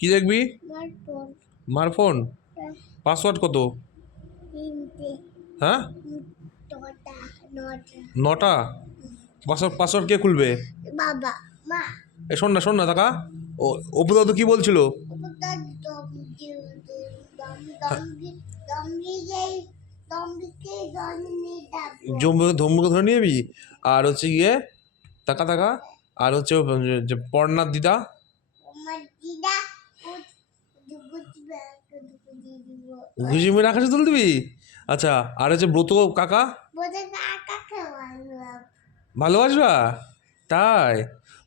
কি দেখবি? স্মার্টফোন। মার ফোন। হ্যাঁ, পাসওয়ার্ড কত? 3টে। হ্যাঁ, 9টা। 9টা। 9টা। পাসওয়ার্ড কে খুলবে? বাবা, মা। এ শোন না টাকা। ও অপু দাদু কি বলছিল? ওটা দম দিও দম হ্যাঁ, দম দি দম দিয়ে দমকে জন্মে ডাকবো। ধম্মকে ধরে নিয়ে যাবি। আর হচ্ছে গিয়ে টাকা আর হচ্ছে যে পর্ণার দিদা। আমার দিদা দুগুচবে দিয়ে দিব। ঘুষি মেরে আকাশে তুলে দিবি। আচ্ছা, আর হচ্ছে ব্রত কাকা। বলে কাকাকে মারবো। ভালোবাসবা? তাই?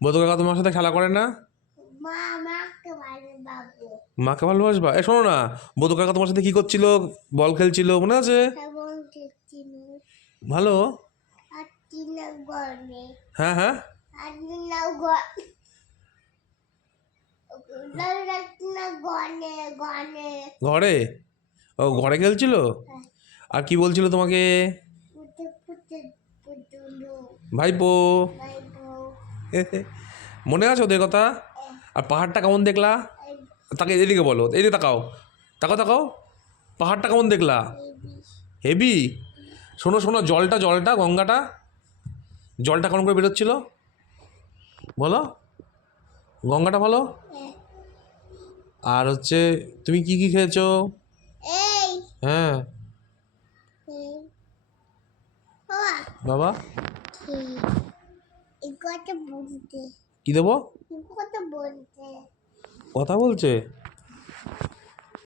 ব্রত কাকা তোমার সাথে খেলা করে না? মা আমাকে মারবে বাবু। মাকে ভালোবাসবা? এ শোনো না, ব্রত কাকা তোমার সাথে কি করছিল? বল খেলছিল, মনে আছে? এবং চিনু ভালো। আর চিনা গনে হ্যাঁ হ্যাঁ। আর চিনা গনে গনে ঘরে? ও ঘরে খেলছিল। আর কি বলছিল তোমাকে? পুতে পুতে পুতুলু ভাইপো। বাইবো। মনে আছে ওদের কথা? আর পাহাড়টা কেমন দেখলা? তাকে এদিকে বলো, এদিকে তাকাও। তাকাও। পাহাড়টা কেমন দেখলা? হেভি। শোনো জলটা গঙ্গাটা, জলটা কেমন করে বেরোচ্ছিল বলো? গঙ্গাটা বলো। আর হচ্ছে তুমি কি কি খেয়েছো? এই হ্যাঁ এই বাবা বাবা। এই কথা বলতে কি দেবো? এই কথা বলতে কথা বলছে।